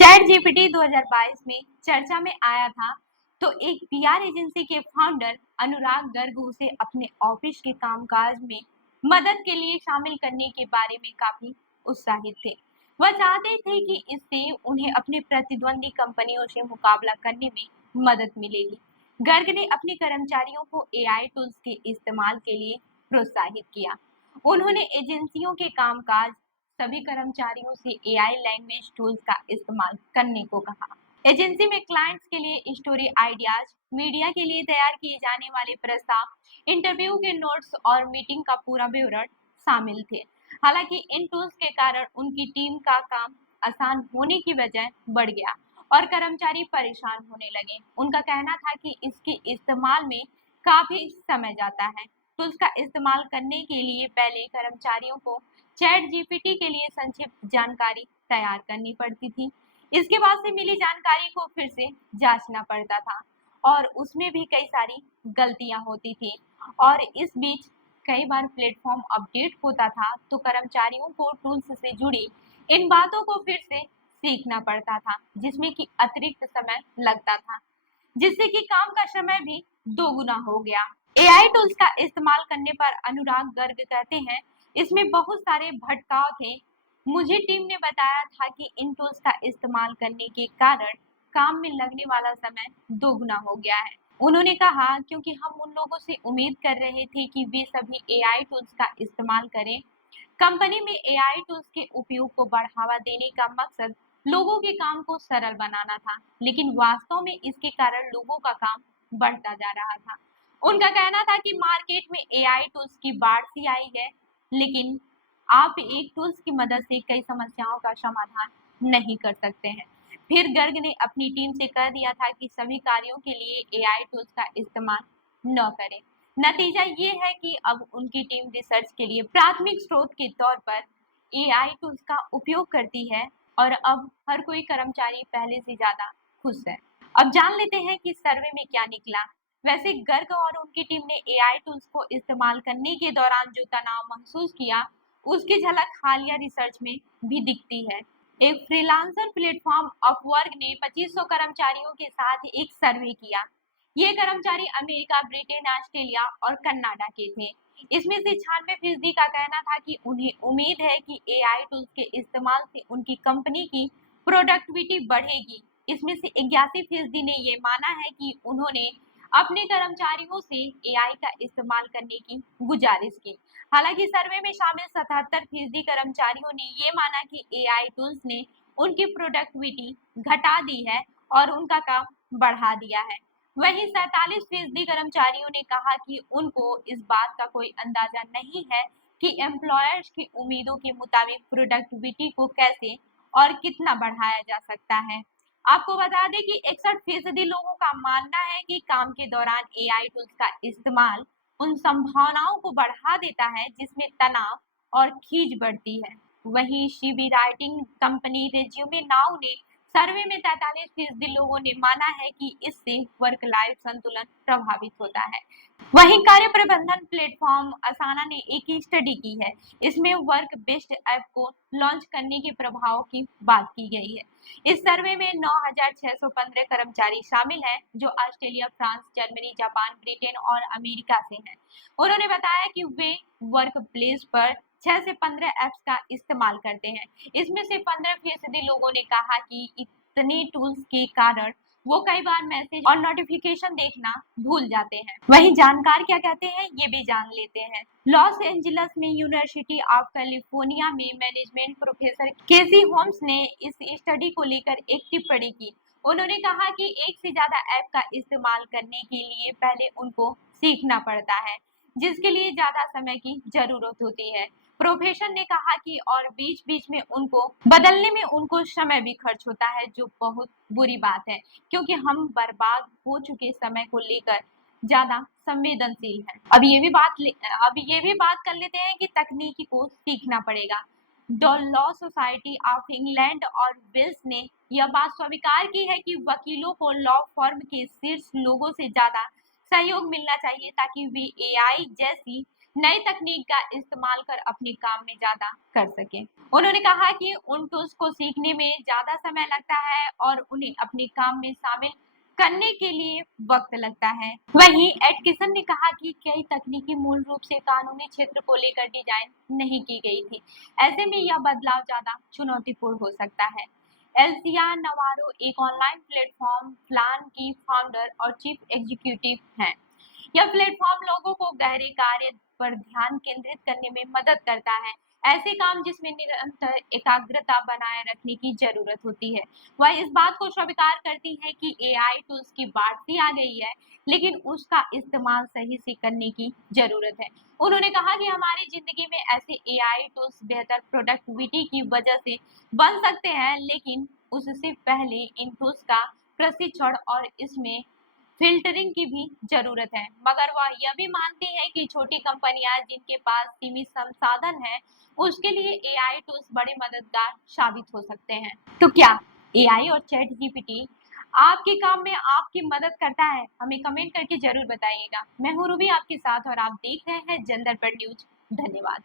Chat GPT 2022 में चर्चा में आया था, तो एक पीआर एजेंसी के फाउंडर अनुराग गर्ग उसे अपने ऑफिस के कामकाज में मदद के लिए शामिल करने के बारे में काफी उत्साहित थे। वह चाहते थे कि इससे उन्हें अपने प्रतिद्वंदी कंपनियों से मुकाबला करने में मदद मिलेगी। गर्ग ने अपने कर्मचारियों को एआई टूल्स के इस्तेमाल के लिए प्रोत्साहित किया। उन्होंने एजेंसियों के कामकाज सभी कर्मचारियों से एआई लैंग्वेज टूल्स का इस्तेमाल करने को कहा। एजेंसी में क्लाइंट्स के लिए स्टोरी आइडियाज, मीडिया के लिए तैयार किए जाने वाले प्रस्ताव, इंटरव्यू के नोट्स और मीटिंग का पूरा विवरण शामिल थे। हालांकि इन टूल्स के कारण उनकी टीम का काम आसान होने की बजाय बढ़ गया और कर्मचारी परेशान होने लगे। उनका कहना था कि इसके इस्तेमाल में काफी समय जाता है। टूल्स का इस्तेमाल करने के लिए पहले कर्मचारियों को चैट जीपीटी के लिए संक्षिप्त जानकारी तैयार करनी पड़ती थी। इसके बाद से मिली जानकारी को फिर से जांचना पड़ता था और उसमें भी कई सारी गलतियां होती थी और इस बीच कई बार प्लेटफॉर्म अपडेट होता था तो कर्मचारियों को टूल्स से जुड़ी इन बातों को फिर से सीखना पड़ता था, जिसमें कि अतिरिक्त समय लगता था, जिससे कि काम का समय भी दोगुना हो गया। एआई टूल्स का इस्तेमाल करने पर अनुराग गर्ग कहते हैं, इसमें बहुत सारे भटकाव थे। मुझे टीम ने बताया था कि इन टूल्स का इस्तेमाल करने के कारण काम में लगने वाला समय दोगुना हो गया है। उन्होंने कहा, क्योंकि हम उन लोगों से उम्मीद कर रहे थे कि वे सभी एआई टूल्स का इस्तेमाल करें। कंपनी में एआई टूल्स के उपयोग को बढ़ावा देने का मकसद लोगों के काम को सरल बनाना था, लेकिन वास्तव में इसके कारण लोगों का काम बढ़ता जा रहा था। उनका कहना था कि मार्केट में एआई टूल्स की बाढ़ सी आई है, लेकिन आप एक टूल्स की मदद से कई समस्याओं का समाधान नहीं कर सकते हैं। फिर गर्ग ने अपनी टीम से कह दिया था कि सभी कार्यों के लिए एआई टूल्स का इस्तेमाल न करें। नतीजा ये है कि अब उनकी टीम रिसर्च के लिए प्राथमिक स्रोत के तौर पर एआई टूल्स का उपयोग करती है और अब हर कोई कर्मचारी पहले से ज्यादा खुश है। अब जान लेते हैं कि सर्वे में क्या निकला। वैसे गर्ग और उनकी टीम ने एआई टूल्स को इस्तेमाल करने के दौरान जो तनाव महसूस किया, उसकी झलक हालिया रिसर्च में भी दिखती है। एक फ्रीलांसर प्लेटफॉर्म अपवर्क ने 2500 कर्मचारियों के साथ एक सर्वे किया। ये कर्मचारी अमेरिका, ब्रिटेन, ऑस्ट्रेलिया और कनाडा के थे। इसमें से 96% का कहना था कि उन्हें उम्मीद है कि एआई टूल्स के इस्तेमाल से उनकी कंपनी की प्रोडक्टिविटी बढ़ेगी। इसमें से 81% ने ये माना है कि उन्होंने अपने कर्मचारियों से एआई का इस्तेमाल करने की गुजारिश की। हालांकि सर्वे में शामिल 77% कर्मचारियों ने ये माना कि एआई टूल्स ने उनकी प्रोडक्टिविटी घटा दी है और उनका काम बढ़ा दिया है। वहीं 47% कर्मचारियों ने कहा कि उनको इस बात का कोई अंदाजा नहीं है कि एम्प्लॉयर्स की उम्मीदों के मुताबिक प्रोडक्टिविटी को कैसे और कितना बढ़ाया जा सकता है। आपको बता दें कि 61% लोगों का मानना है कि काम के दौरान एआई टूल्स का इस्तेमाल उन संभावनाओं को बढ़ा देता है जिसमें तनाव और खींच बढ़ती है। वहीं CV writing company resume now ने सर्वे में 43% लोगों ने माना है कि इससे वर्क लाइफ संतुलन प्रभावित होता है। वहीं कार्य प्रबंधन प्लेटफॉर्म असाना ने एक स्टडी की है। इसमें वर्क बेस्ड ऐप को लॉन्च करने के प्रभाव की बात की गई है। इस सर्वे में 9615 कर्मचारी शामिल हैं जो Australia, France, Germany, Japan, Britain और अमेरिका से हैं। उन्होंने बताया कि वे वर्क प्लेस पर 6 से 15 ऐप्स का इस्तेमाल करते हैं। इसमें से 15% लोगों ने कहा कि इतने टूल्स के कारण वो कई बार मैसेज और नोटिफिकेशन देखना भूल जाते हैं। वहीं जानकार क्या कहते हैं ये भी जान लेते हैं। लॉस एंजल्स में यूनिवर्सिटी ऑफ कैलिफोर्निया में मैनेजमेंट प्रोफेसर केसी होम्स ने इस स्टडी को लेकर एक टिप्पणी की। उन्होंने कहा कि एक से ज्यादा ऐप का इस्तेमाल करने के लिए पहले उनको सीखना पड़ता है, जिसके लिए ज्यादा समय की जरूरत होती है। प्रोफेसर ने कहा कि और बीच बीच में उनको बदलने में उनको समय भी खर्च होता है, जो बहुत बुरी बात है, क्योंकि हम बर्बाद हो चुके समय को लेकर ज्यादा संवेदनशील है। अब ये भी बात कर लेते हैं कि तकनीकी को सीखना पड़ेगा। The law society of England और वेल्स ने यह बात स्वीकार की है कि वकीलों को लॉ फर्म के शीर्ष लोगों से ज्यादा सहयोग मिलना चाहिए ताकि वे एआई जैसी नई तकनीक का इस्तेमाल कर अपने काम में ज्यादा कर सके। उन्होंने कहा कि उन टूल्स को सीखने में ज्यादा समय लगता है और उन्हें अपने काम में शामिल करने के लिए वक्त लगता है। वहीं एटकिसन ने कहा कि कई तकनीकी मूल रूप से कानूनी क्षेत्र को लेकर डिजाइन नहीं की गई थी। ऐसे में यह बदलाव ज्यादा चुनौतीपूर्ण हो सकता है। एल्सिया नवारो एक ऑनलाइन प्लेटफॉर्म प्लान की फाउंडर और चीफ एग्जीक्यूटिव हैं। यह प्लेटफॉर्म लोगों को गहरे कार्य पर ध्यान केंद्रित करने में मदद करता है, ऐसे काम जिसमें निरंतर एकाग्रता बनाए रखने की जरूरत होती है। वह इस बात को स्वीकार करती है कि एआई टूल्स की बढ़ती आ गई है, लेकिन उसका इस्तेमाल सही से करने की जरूरत है। उन्होंने कहा कि हमारी जिंदगी में ऐसे एआई टूल्स बेहतर प्रोडक्टिविटी की वजह से बन सकते हैं, लेकिन उससे पहले इन टूल्स का प्रशिक्षण और इसमें फ़िल्टरिंग की भी ज़रूरत है, मगर वह यह भी मानती है कि छोटी कंपनियां जिनके पास सीमित संसाधन है, उसके लिए एआई टूल्स बड़े मददगार साबित हो सकते हैं। तो क्या एआई और चैट जीपीटी आपके काम में आपकी मदद करता है? हमें कमेंट करके ज़रूर बताइएगा। मैं हूँ रूबी आपके साथ और आप देख रहे हैं जनदर्पण न्यूज़। धन्यवाद।